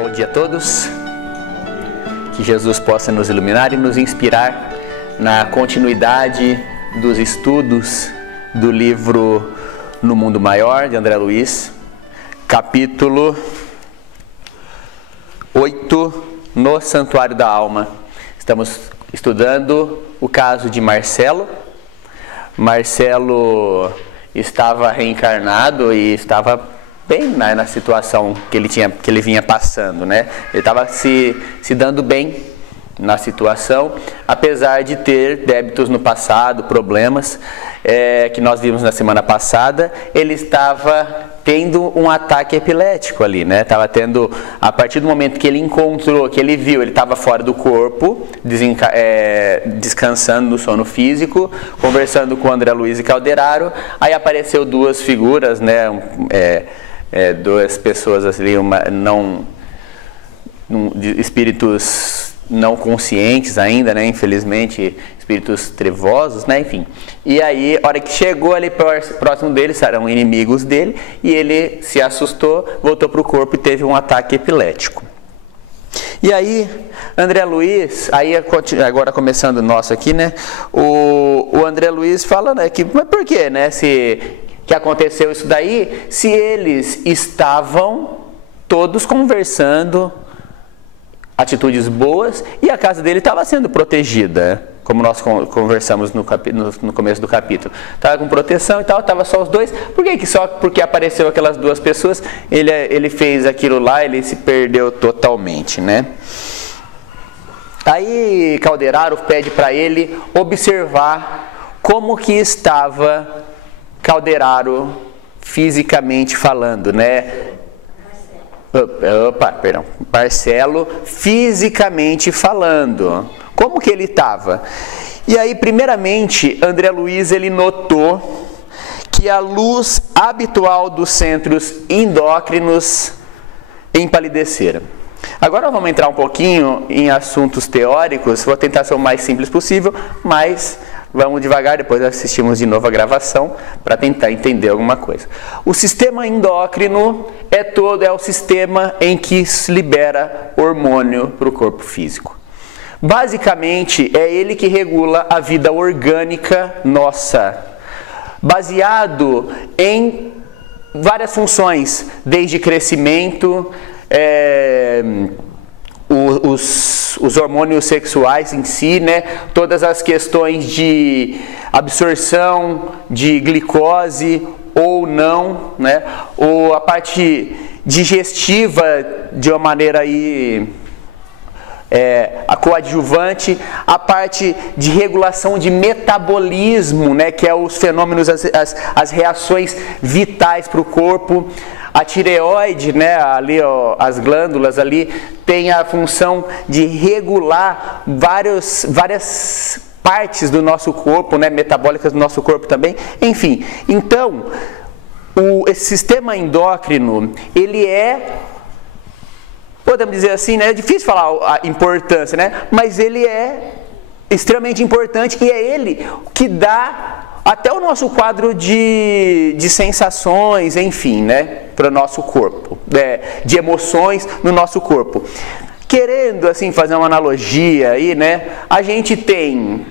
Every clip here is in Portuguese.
Bom dia a todos, que Jesus possa nos iluminar e nos inspirar na continuidade dos estudos do livro No Mundo Maior, de André Luiz, capítulo 8, no Santuário da Alma. Estamos estudando o caso de Marcelo. Marcelo estava reencarnado e estava bem na situação que ele vinha passando, né? Ele estava se dando bem na situação, apesar de ter débitos no passado, problemas que nós vimos na semana passada. Ele estava tendo um ataque epilético ali, né? Estava tendo, a partir do momento que ele encontrou, que ele viu, ele estava fora do corpo, descansando no sono físico, conversando com André Luiz e Calderaro. Aí apareceu duas figuras, né? Duas pessoas ali, espíritos não conscientes ainda, né? Infelizmente, espíritos trevosos, né? Enfim. E aí, a hora que chegou ali próximo deles, eram inimigos dele, e ele se assustou, voltou para o corpo e teve um ataque epilético. E aí, André Luiz, aí agora começando o nosso aqui, né? O André Luiz fala, né, mas por quê, né? Que aconteceu isso daí, se eles estavam todos conversando atitudes boas e a casa dele estava sendo protegida, como nós conversamos no começo do capítulo. Estava com proteção e tal, estava só os dois. Por que só porque apareceu aquelas duas pessoas, ele fez aquilo lá, ele se perdeu totalmente, né? Aí Calderaro pede para ele observar como que estava Calderaro fisicamente falando, né? Marcelo fisicamente falando. Como que ele estava? E aí, primeiramente, André Luiz, ele notou que a luz habitual dos centros endócrinos empalidecera. Agora vamos entrar um pouquinho em assuntos teóricos. Vou tentar ser o mais simples possível, mas vamos devagar, depois assistimos de novo a gravação para tentar entender alguma coisa. O sistema endócrino é o sistema em que se libera hormônio para o corpo físico. Basicamente, é ele que regula a vida orgânica nossa, baseado em várias funções, desde crescimento, os hormônios sexuais em si, né? Todas as questões de absorção de glicose ou não, né? Ou a parte digestiva de uma maneira aí, a coadjuvante, a parte de regulação de metabolismo, né? Que é os fenômenos, as reações vitais para o corpo. A tireoide, né, ali, ó, as glândulas ali, tem a função de regular várias partes do nosso corpo, né, metabólicas do nosso corpo também. Enfim, então, esse sistema endócrino, ele podemos dizer assim, né, é difícil falar a importância, né, mas ele é extremamente importante e é ele que dá até o nosso quadro de sensações, enfim, né, para o nosso corpo, de emoções no nosso corpo. Querendo, assim, fazer uma analogia aí, né, a gente tem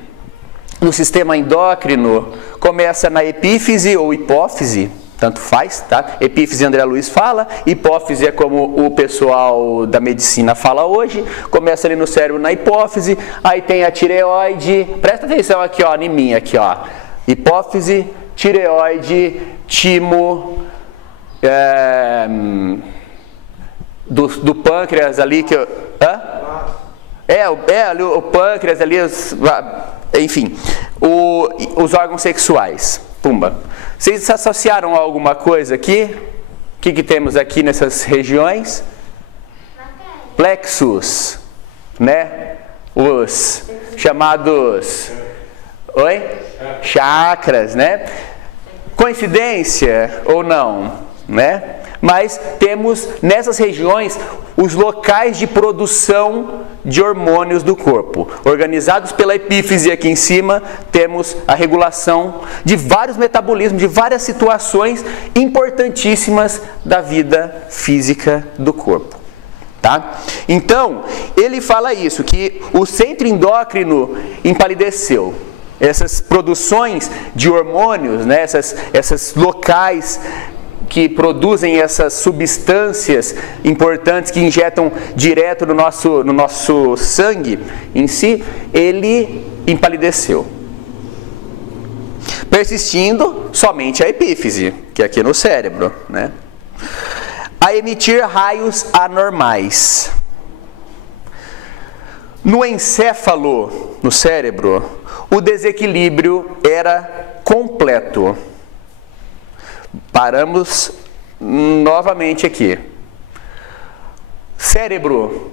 no sistema endócrino, começa na epífise ou hipófise, tanto faz, tá? Epífise André Luiz fala, hipófise é como o pessoal da medicina fala hoje, começa ali no cérebro na hipófise, aí tem a tireoide, presta atenção aqui, ó, em mim, aqui, ó. Hipófise, tireoide, timo, do pâncreas ali, que ali o pâncreas ali, enfim, os órgãos sexuais. Pumba. Vocês associaram a alguma coisa aqui? O que temos aqui nessas regiões? Plexus, né? Os chamados chakras, né? Coincidência ou não, né? Mas temos nessas regiões os locais de produção de hormônios do corpo. Organizados pela epífise aqui em cima, temos a regulação de vários metabolismos, de várias situações importantíssimas da vida física do corpo. Tá? Então, ele fala isso, que o centro endócrino empalideceu. Essas produções de hormônios, né, essas locais que produzem essas substâncias importantes que injetam direto no nosso sangue em si, ele empalideceu. Persistindo somente a epífise, que é aqui no cérebro, né? A emitir raios anormais. No encéfalo, no cérebro, o desequilíbrio era completo. Paramos novamente aqui. Cérebro.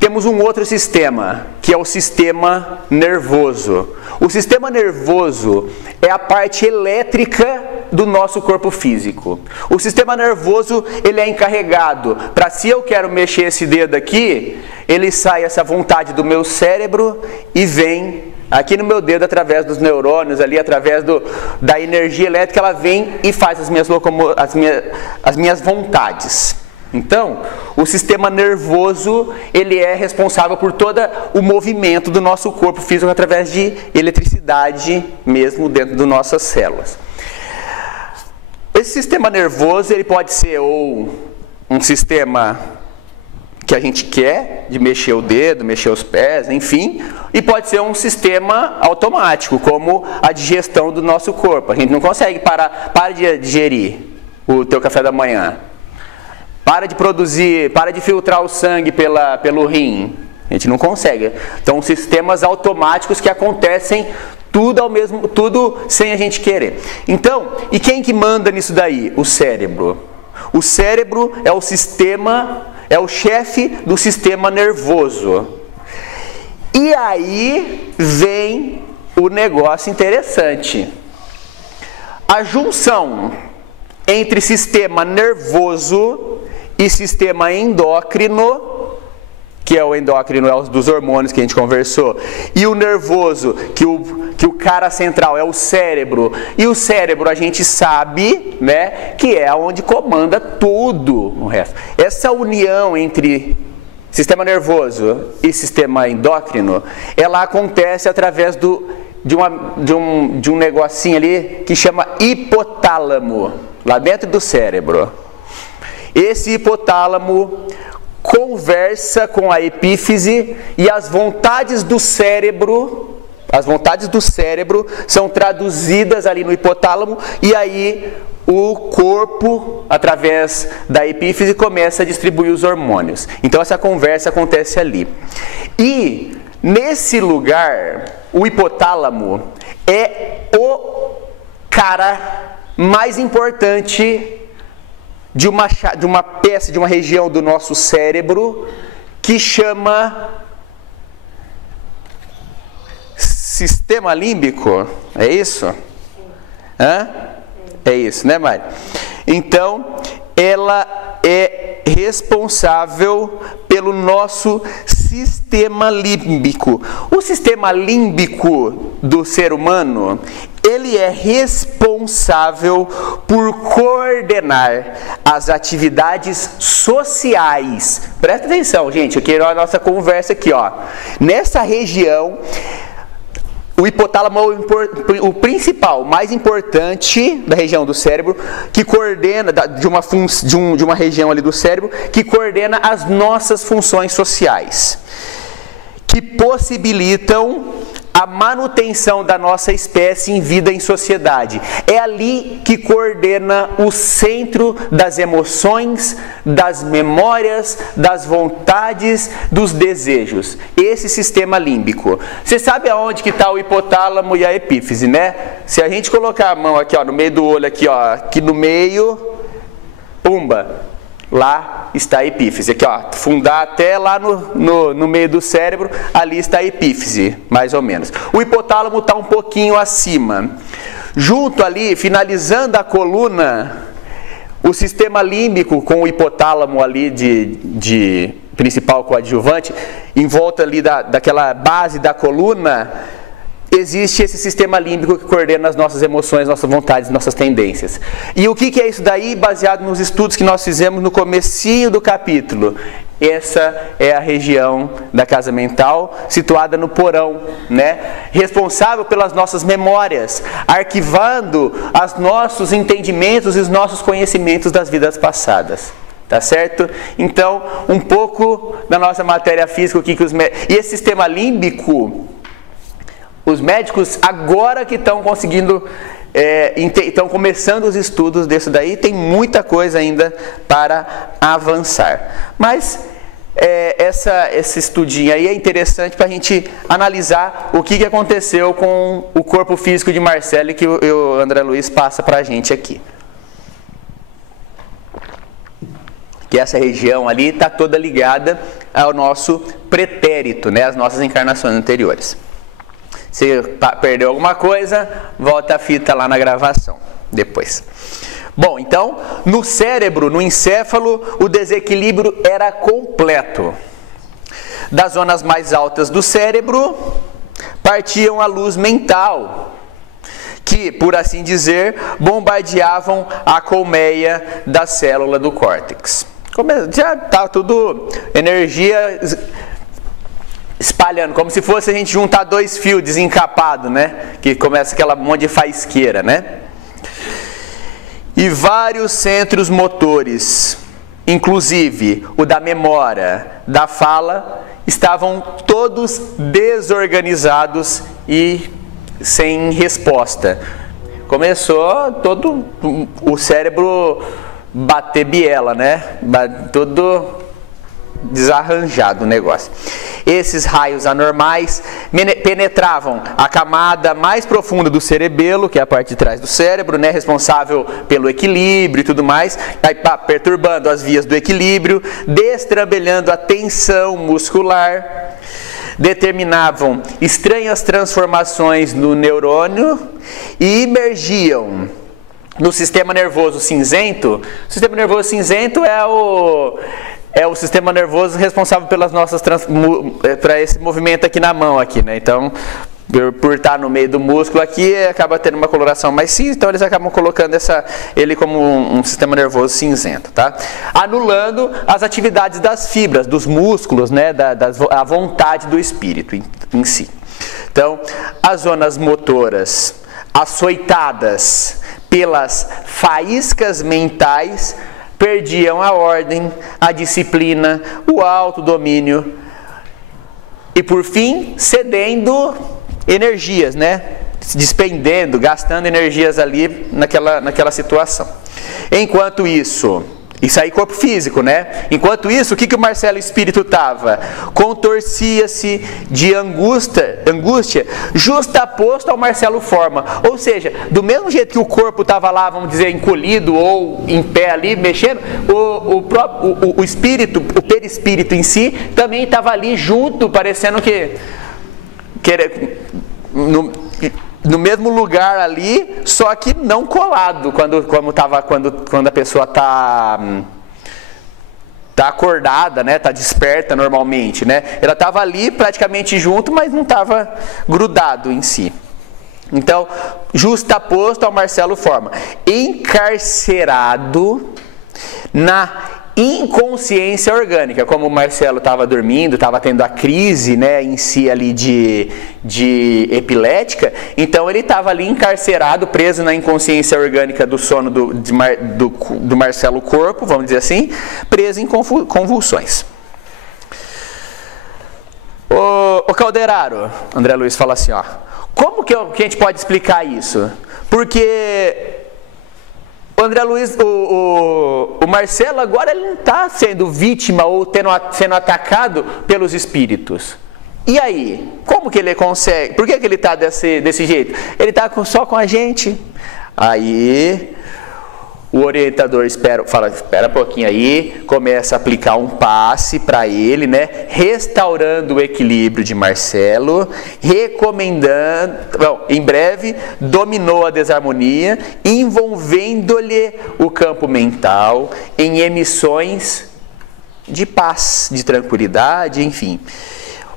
Temos um outro sistema, que é o sistema nervoso. O sistema nervoso é a parte elétrica do nosso corpo físico. O sistema nervoso, ele é encarregado para, se eu quero mexer esse dedo aqui, ele sai essa vontade do meu cérebro e vem aqui no meu dedo através dos neurônios, ali através da energia elétrica, ela vem e faz as minhas vontades. Então, o sistema nervoso, ele é responsável por todo o movimento do nosso corpo físico através de eletricidade mesmo dentro das nossas células. Esse sistema nervoso, ele pode ser ou um sistema que a gente quer, de mexer o dedo, mexer os pés, enfim, e pode ser um sistema automático, como a digestão do nosso corpo. A gente não consegue para de digerir o teu café da manhã. Para de produzir, para de filtrar o sangue pelo rim. A gente não consegue. Então, sistemas automáticos que acontecem tudo sem a gente querer. Então, e quem que manda nisso daí? O cérebro. O cérebro é o sistema, é o chefe do sistema nervoso. E aí vem o negócio interessante. A junção entre sistema nervoso e sistema endócrino, que é o endócrino, é os dos hormônios que a gente conversou, e o nervoso, que o cara central é o cérebro, e o cérebro a gente sabe, né, que é onde comanda tudo o resto. Essa união entre sistema nervoso e sistema endócrino, ela acontece através de um negocinho ali que chama hipotálamo, lá dentro do cérebro. Esse hipotálamo conversa com a epífise e as vontades do cérebro são traduzidas ali no hipotálamo, e aí o corpo, através da epífise, começa a distribuir os hormônios. Então essa conversa acontece ali. E nesse lugar, o hipotálamo é o cara mais importante de uma peça, de uma região do nosso cérebro que chama sistema límbico. É isso? Hã? É isso, né, Mari? Então, ela é responsável pelo nosso sistema límbico. O sistema límbico do ser humano, ele é responsável por coordenar as atividades sociais. Presta atenção, gente, aqui é a nossa conversa aqui, ó. Nessa região, o hipotálamo é o principal, mais importante da região do cérebro, que coordena, de uma região ali do cérebro, que coordena as nossas funções sociais, que possibilitam a manutenção da nossa espécie em vida em sociedade. É ali que coordena o centro das emoções, das memórias, das vontades, dos desejos. Esse sistema límbico. Você sabe aonde que está o hipotálamo e a epífise, né? Se a gente colocar a mão aqui, ó, no meio do olho, aqui, ó, aqui no meio, pumba! Lá está a epífise, aqui ó, fundar até lá no meio do cérebro, ali está a epífise, mais ou menos. O hipotálamo está um pouquinho acima. Junto ali, finalizando a coluna, o sistema límbico com o hipotálamo ali de principal coadjuvante, em volta ali daquela base da coluna, existe esse sistema límbico que coordena as nossas emoções, nossas vontades, nossas tendências. E o que é isso daí, baseado nos estudos que nós fizemos no comecinho do capítulo? essa é a região da casa mental, situada no porão, né? Responsável pelas nossas memórias, arquivando os nossos entendimentos e os nossos conhecimentos das vidas passadas. Tá certo? Então, um pouco da nossa matéria física, e esse sistema límbico, os médicos agora que estão conseguindo, estão começando os estudos disso daí, tem muita coisa ainda para avançar. Mas esse estudinho aí é interessante para a gente analisar o que aconteceu com o corpo físico de Marcelo, que o André Luiz passa para a gente aqui. Que essa região ali está toda ligada ao nosso pretérito, né, às nossas encarnações anteriores. Se perdeu alguma coisa, volta a fita lá na gravação, depois. Bom, então, no cérebro, no encéfalo, o desequilíbrio era completo. Das zonas mais altas do cérebro, partiam a luz mental, que, por assim dizer, bombardeavam a colmeia da célula do córtex. Já está tudo energia espalhando, como se fosse a gente juntar dois fios desencapados, né? Que começa aquela monte de faisqueira, né? E vários centros motores, inclusive o da memória, da fala, estavam todos desorganizados e sem resposta. Começou todo o cérebro bater biela, né? Todo desarranjado o negócio. Esses raios anormais penetravam a camada mais profunda do cerebelo, que é a parte de trás do cérebro, né, responsável pelo equilíbrio e tudo mais, perturbando as vias do equilíbrio, destrambelhando a tensão muscular, determinavam estranhas transformações no neurônio e emergiam no sistema nervoso cinzento. O sistema nervoso cinzento é o sistema nervoso responsável pelas nossas para esse movimento aqui na mão aqui, né? Então, por estar no meio do músculo aqui, acaba tendo uma coloração mais cinza, então eles acabam colocando ele como um sistema nervoso cinzento, tá? Anulando as atividades das fibras, dos músculos, né? A vontade do espírito em si. Então, as zonas motoras açoitadas pelas faíscas mentais perdiam a ordem, a disciplina, o autodomínio e, por fim, cedendo energias, né? Despendendo, gastando energias ali naquela situação. Enquanto isso aí corpo físico, né? Enquanto isso, o que o Marcelo Espírito estava? Contorcia-se de angústia, justaposto ao Marcelo Forma. Ou seja, do mesmo jeito que o corpo estava lá, vamos dizer, encolhido ou em pé ali, mexendo, o espírito, o perispírito em si, também estava ali junto, parecendo que no mesmo lugar ali, só que não colado, quando a pessoa está acordada, né? Está desperta normalmente, né? Ela estava ali praticamente junto, mas não estava grudado em si. Então, justaposto ao Marcelo Forma, encarcerado na inconsciência orgânica, como o Marcelo estava dormindo, estava tendo a crise, né, em si ali de epilética, então ele estava ali encarcerado, preso na inconsciência orgânica do sono do Marcelo Corpo, vamos dizer assim, preso em convulsões. O Calderaro, André Luiz fala assim, ó, como que a gente pode explicar isso? Porque o André Luiz, o Marcelo agora ele não está sendo vítima ou sendo atacado pelos espíritos. E aí? Como que ele consegue? Por que ele está desse jeito? Ele está só com a gente. Aí o orientador fala, espera um pouquinho aí, começa a aplicar um passe para ele, né? Restaurando o equilíbrio de Marcelo, recomendando, em breve, dominou a desarmonia, envolvendo-lhe o campo mental em emissões de paz, de tranquilidade, enfim.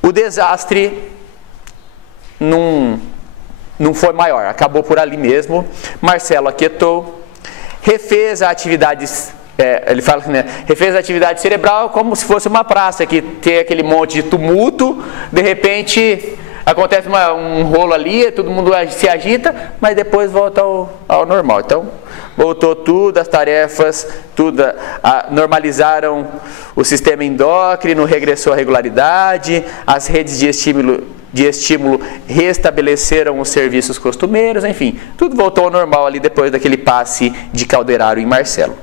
O desastre não foi maior, acabou por ali mesmo. Marcelo aquietou, refez a atividade ele fala assim, né, refez a atividade cerebral como se fosse uma praça, que tem aquele monte de tumulto, de repente acontece um rolo ali, todo mundo se agita, mas depois volta ao normal. Então, voltou tudo, as tarefas, tudo, normalizaram o sistema endócrino, regressou à regularidade, as redes de estímulo restabeleceram os serviços costumeiros, enfim, tudo voltou ao normal ali depois daquele passe de Calderaro em Marcelo.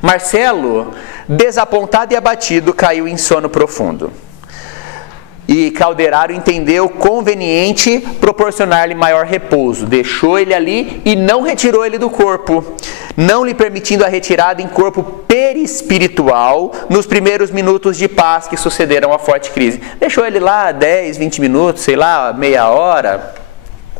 Marcelo, desapontado e abatido, caiu em sono profundo. E Calderaro entendeu conveniente proporcionar-lhe maior repouso. Deixou ele ali e não retirou ele do corpo, não lhe permitindo a retirada em corpo perispiritual nos primeiros minutos de paz que sucederam à forte crise. Deixou ele lá 10, 20 minutos, sei lá, meia hora,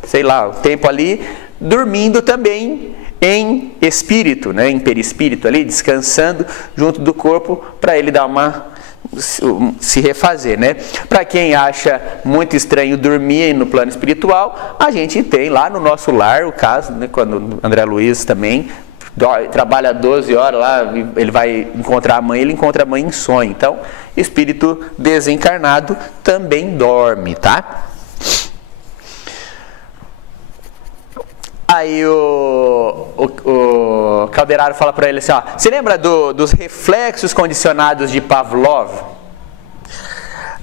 sei lá, o tempo ali, dormindo também em espírito, né, em perispírito ali, descansando junto do corpo, para ele dar se refazer, né? Para quem acha muito estranho dormir no plano espiritual, a gente tem lá no nosso lar o caso, né, quando André Luiz também trabalha 12 horas lá, ele vai encontrar a mãe, ele encontra a mãe em sonho. Então, espírito desencarnado também dorme, tá? Aí o Calderaro fala para ele assim, ó, você lembra dos reflexos condicionados de Pavlov?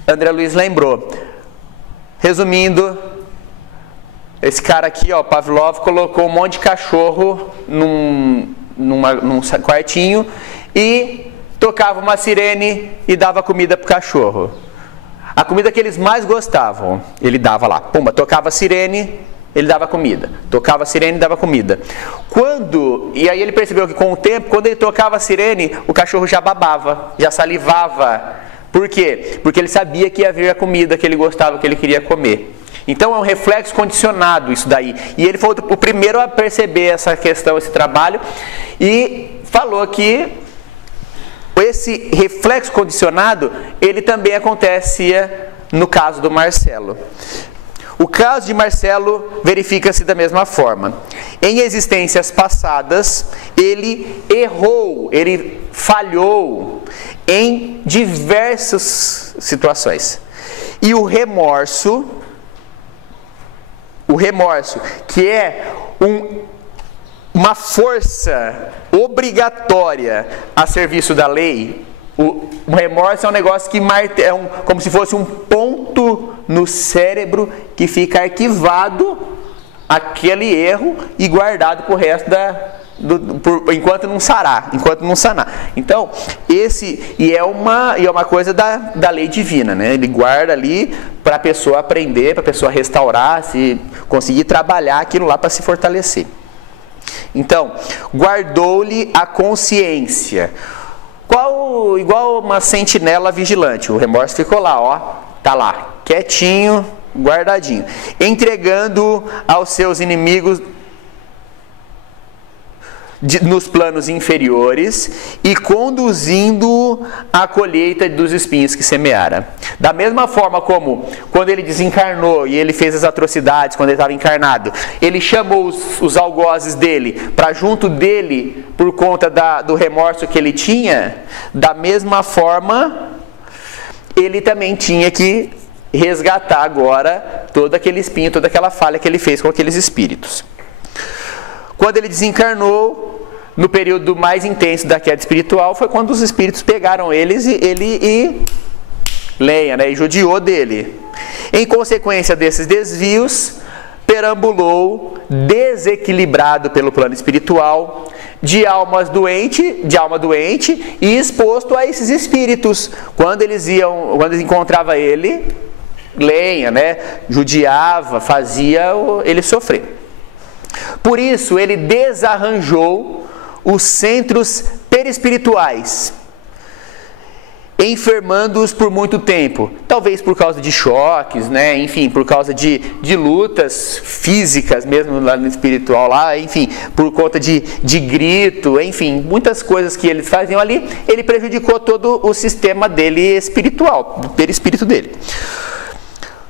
André Luiz lembrou. Resumindo, esse cara aqui, ó, Pavlov, colocou um monte de cachorro num quartinho e tocava uma sirene e dava comida pro cachorro. A comida que eles mais gostavam, ele dava lá. Pumba, tocava a sirene, ele dava comida. Tocava a sirene e dava comida. E aí ele percebeu que com o tempo, quando ele tocava a sirene, o cachorro já babava, já salivava. Por quê? Porque ele sabia que ia vir a comida que ele gostava, que ele queria comer. Então é um reflexo condicionado isso daí. E ele foi o primeiro a perceber essa questão, esse trabalho, e falou que esse reflexo condicionado, ele também acontecia no caso do Marcelo. O caso de Marcelo verifica-se da mesma forma. Em existências passadas, ele errou, ele falhou em diversas situações. E o remorso, que é uma força obrigatória a serviço da lei, o remorso é um negócio que como se fosse um ponto no cérebro que fica arquivado aquele erro e guardado para o resto enquanto não sanar. Então, é uma coisa da lei divina, né? Ele guarda ali para a pessoa aprender, para a pessoa restaurar, se conseguir trabalhar aquilo lá para se fortalecer. Então, guardou-lhe a consciência. Igual uma sentinela vigilante. O remorso ficou lá, ó, tá lá, quietinho, guardadinho, entregando aos seus inimigos nos planos inferiores e conduzindo a colheita dos espinhos que semeara. Da mesma forma como quando ele desencarnou e ele fez as atrocidades quando ele estava encarnado, ele chamou os algozes dele para junto dele por conta do remorso que ele tinha, da mesma forma ele também tinha que resgatar agora todo aquele espinho, toda aquela falha que ele fez com aqueles espíritos. Quando ele desencarnou, no período mais intenso da queda espiritual, foi quando os espíritos pegaram ele e judiou dele. Em consequência desses desvios, perambulou desequilibrado pelo plano espiritual, de alma doente e exposto a esses espíritos. Quando eles encontravam ele, judiava, fazia ele sofrer. Por isso, ele desarranjou os centros perispirituais, enfermando-os por muito tempo, talvez por causa de choques, né? Enfim, por causa de lutas físicas mesmo lá no espiritual, enfim, por conta de grito, enfim, muitas coisas que eles faziam ali, ele prejudicou todo o sistema dele espiritual, o perispírito dele.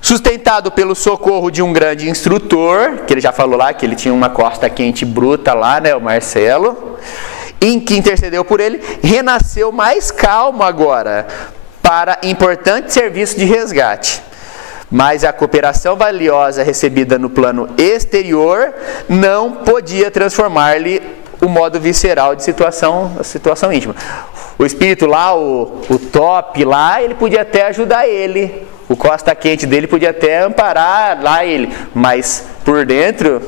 Sustentado pelo socorro de um grande instrutor, que ele já falou lá, que ele tinha uma costa quente bruta lá, né, o Marcelo, em que intercedeu por ele, renasceu mais calmo agora para importante serviço de resgate. Mas a cooperação valiosa recebida no plano exterior não podia transformar-lhe o modo visceral de situação íntima. O espírito lá, o top lá, ele podia até ajudar ele. O costa quente dele podia até amparar lá ele. Mas por dentro,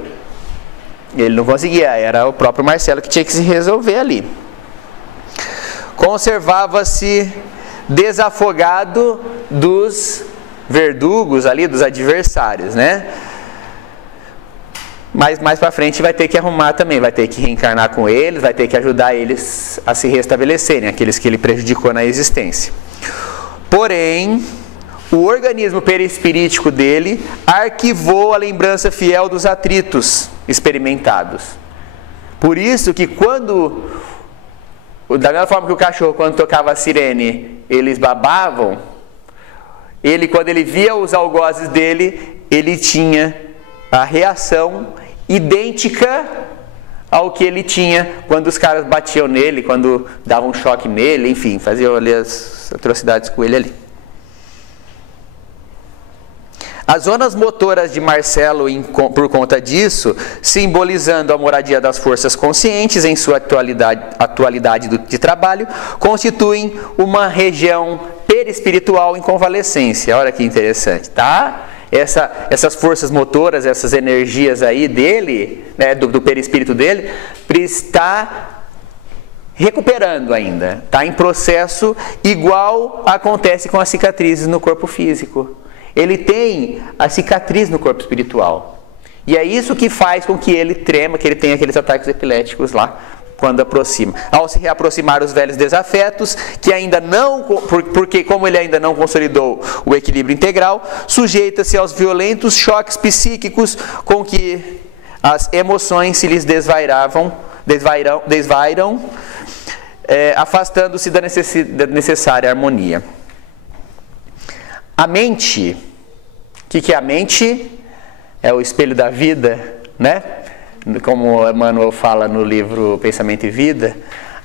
ele não conseguia. Era o próprio Marcelo que tinha que se resolver ali. Conservava-se desafogado dos verdugos ali, dos adversários, né? Mas mais para frente vai ter que arrumar também, vai ter que reencarnar com eles, vai ter que ajudar eles a se restabelecerem, aqueles que ele prejudicou na existência. Porém, o organismo perispirítico dele arquivou a lembrança fiel dos atritos experimentados. Por isso que da mesma forma que o cachorro, quando tocava a sirene, eles babavam, quando ele via os algozes dele, ele tinha a reação idêntica ao que ele tinha quando os caras batiam nele, quando davam um choque nele, enfim, faziam ali as atrocidades com ele ali. As zonas motoras de Marcelo, por conta disso, simbolizando a moradia das forças conscientes em sua atualidade de trabalho, constituem uma região perispiritual em convalescência. Olha que interessante, tá? Essas forças motoras, essas energias aí dele, né, do perispírito dele, está recuperando ainda, está em processo igual acontece com as cicatrizes no corpo físico. Ele tem a cicatriz no corpo espiritual. E é isso que faz com que ele trema, que ele tenha aqueles ataques epiléticos lá, quando aproxima. Ao se reaproximar os velhos desafetos, que ainda não, porque como ele ainda não consolidou o equilíbrio integral, sujeita-se aos violentos choques psíquicos com que as emoções se lhes desvairam, afastando-se da necessária harmonia. A mente, o que é a mente? É o espelho da vida, né? Como Emmanuel fala no livro Pensamento e Vida.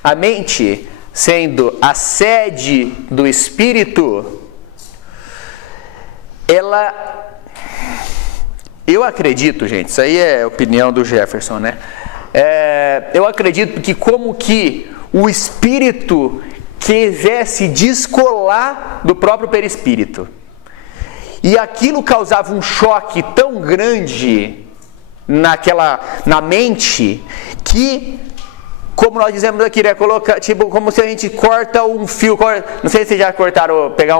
A mente, sendo a sede do espírito, eu acredito, gente, isso aí é a opinião do Jefferson, né? Eu acredito que como que o espírito quisesse descolar do próprio perispírito. E aquilo causava um choque tão grande na mente que, como nós dizemos aqui, né, colocar, tipo, como se a gente corta um fio, não sei se vocês já cortaram, pegar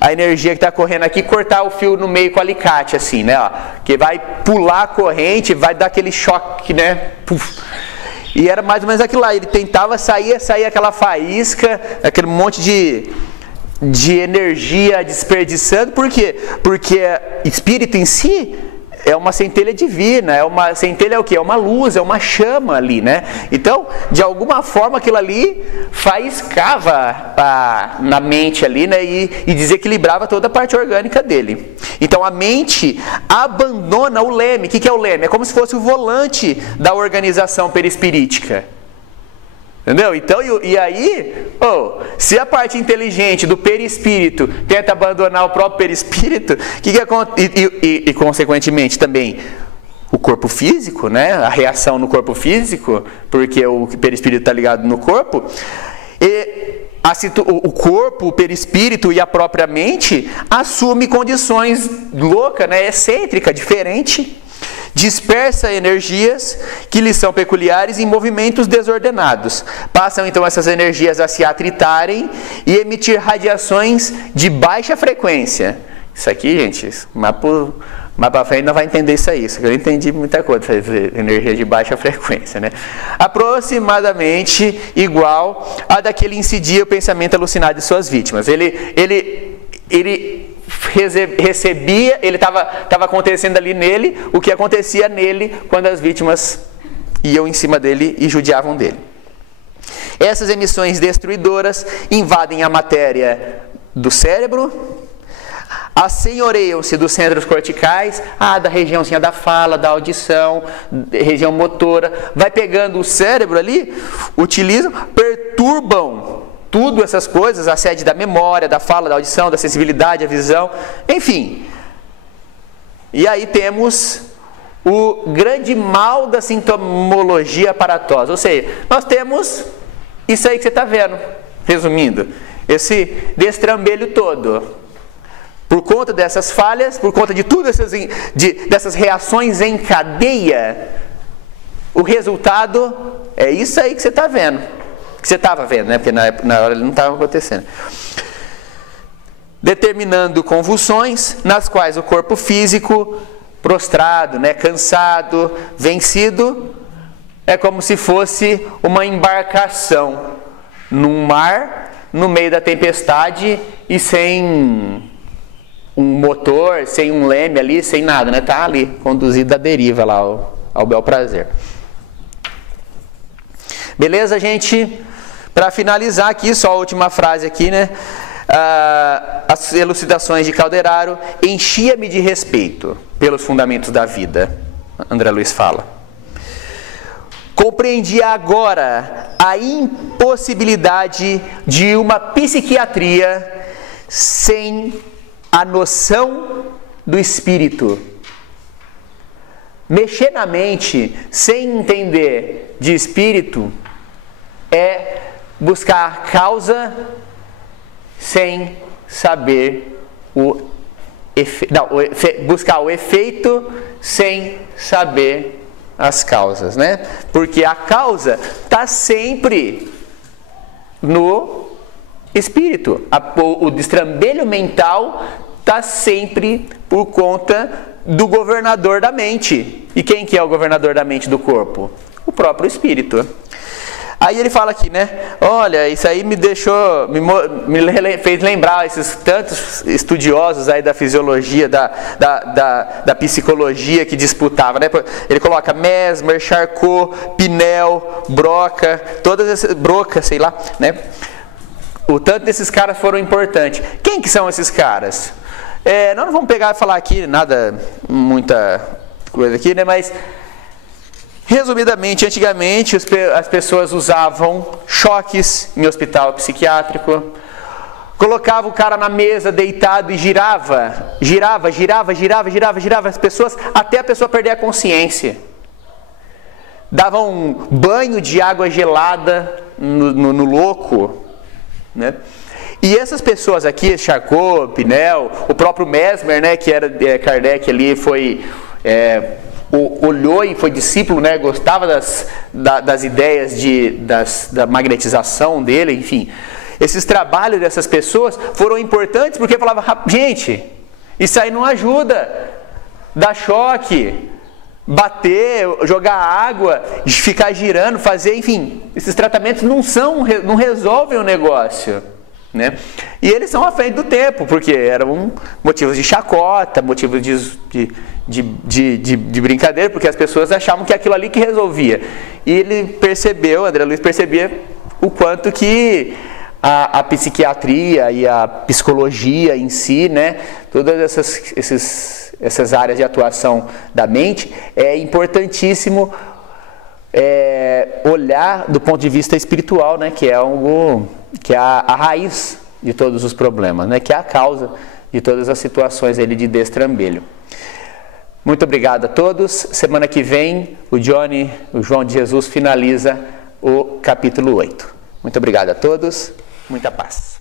a energia que está correndo aqui, cortar o fio no meio com alicate, assim, né, ó, que vai pular a corrente, vai dar aquele choque, né, puf. E era mais ou menos aquilo lá, ele tentava sair aquela faísca, aquele monte de energia desperdiçando. Por quê? Porque espírito em si é uma centelha divina, centelha é o quê? É uma luz, é uma chama ali, né? Então, de alguma forma aquilo ali faiscava na mente ali, né? E desequilibrava toda a parte orgânica dele. Então a mente abandona o leme. O que é o leme? É como se fosse o volante da organização perispirítica. Entendeu? Então, e aí, se a parte inteligente do perispírito tenta abandonar o próprio perispírito, que acontece? E consequentemente também o corpo físico, né? A reação no corpo físico, porque o perispírito está ligado no corpo, o corpo, o perispírito e a própria mente assume condições loucas, né? Excêntrica, diferente. Dispersa energias que lhes são peculiares em movimentos desordenados. Passam então essas energias a se atritarem e emitir radiações de baixa frequência. Isso aqui, gente, mais para frente não vai entender isso aí. Eu entendi muita coisa, energia de baixa frequência, né? Aproximadamente igual a daquele incidia o pensamento alucinado de suas vítimas. Ele recebia, ele estava acontecendo ali nele o que acontecia nele quando as vítimas iam em cima dele e judiavam dele. Essas emissões destruidoras invadem a matéria do cérebro, assenhoreiam-se dos centros corticais, da regiãozinha da fala, da audição, região motora, vai pegando o cérebro ali, utilizam, perturbam tudo essas coisas, a sede da memória, da fala, da audição, da sensibilidade, a visão, enfim. E aí temos o grande mal da sintomologia aparatosa, ou seja, nós temos isso aí que você está vendo, resumindo, esse destrambelho todo. Por conta dessas falhas, por conta de tudo dessas reações em cadeia, o resultado é isso aí que você está vendo. Que você estava vendo, né? Porque na hora ele não estava acontecendo. Determinando convulsões nas quais o corpo físico, prostrado, né, cansado, vencido, é como se fosse uma embarcação num mar, no meio da tempestade e sem um motor, sem um leme ali, sem nada, né? Tá ali, conduzido à deriva lá, ao bel prazer. Beleza, gente? Para finalizar aqui, só a última frase aqui, né? As elucidações de Calderaro: enchia-me de respeito pelos fundamentos da vida. André Luiz fala. Compreendia agora a impossibilidade de uma psiquiatria sem a noção do espírito. Mexer na mente sem entender de espírito é buscar causa sem saber buscar o efeito sem saber as causas, né? Porque a causa está sempre no espírito. O destrambelho mental está sempre por conta do governador da mente. E quem que é o governador da mente do corpo? O próprio espírito. Aí ele fala aqui, né? Olha, isso aí me deixou, me fez lembrar esses tantos estudiosos aí da fisiologia, da psicologia que disputavam, né? Ele coloca Mesmer, Charcot, Pinel, Broca, Broca, sei lá, né? O tanto desses caras foram importantes. Quem que são esses caras? Nós não vamos pegar e falar aqui muita coisa aqui, né? Mas resumidamente, antigamente as pessoas usavam choques em hospital psiquiátrico, colocava o cara na mesa deitado e girava as pessoas até a pessoa perder a consciência. Dava um banho de água gelada no louco, né? E essas pessoas aqui, Charcot, Pinel, o próprio Mesmer, né, que era Kardec ali, olhou e foi discípulo, né, gostava das ideias da magnetização dele, enfim. Esses trabalhos dessas pessoas foram importantes porque falava, gente, isso aí não ajuda, dá choque, bater, jogar água, ficar girando, fazer, enfim, esses tratamentos não resolvem o negócio, né? E eles são à frente do tempo, porque eram motivos de chacota, motivos de brincadeira, porque as pessoas achavam que aquilo ali que resolvia. E ele percebeu, André Luiz percebia o quanto que a psiquiatria e a psicologia em si, né, todas essas áreas de atuação da mente, é importantíssimo olhar do ponto de vista espiritual, né, que é a raiz de todos os problemas, né, que é a causa de todas as situações ali de destrambelho. Muito obrigado a todos. Semana que vem o João de Jesus finaliza o capítulo 8. Muito obrigado a todos. Muita paz.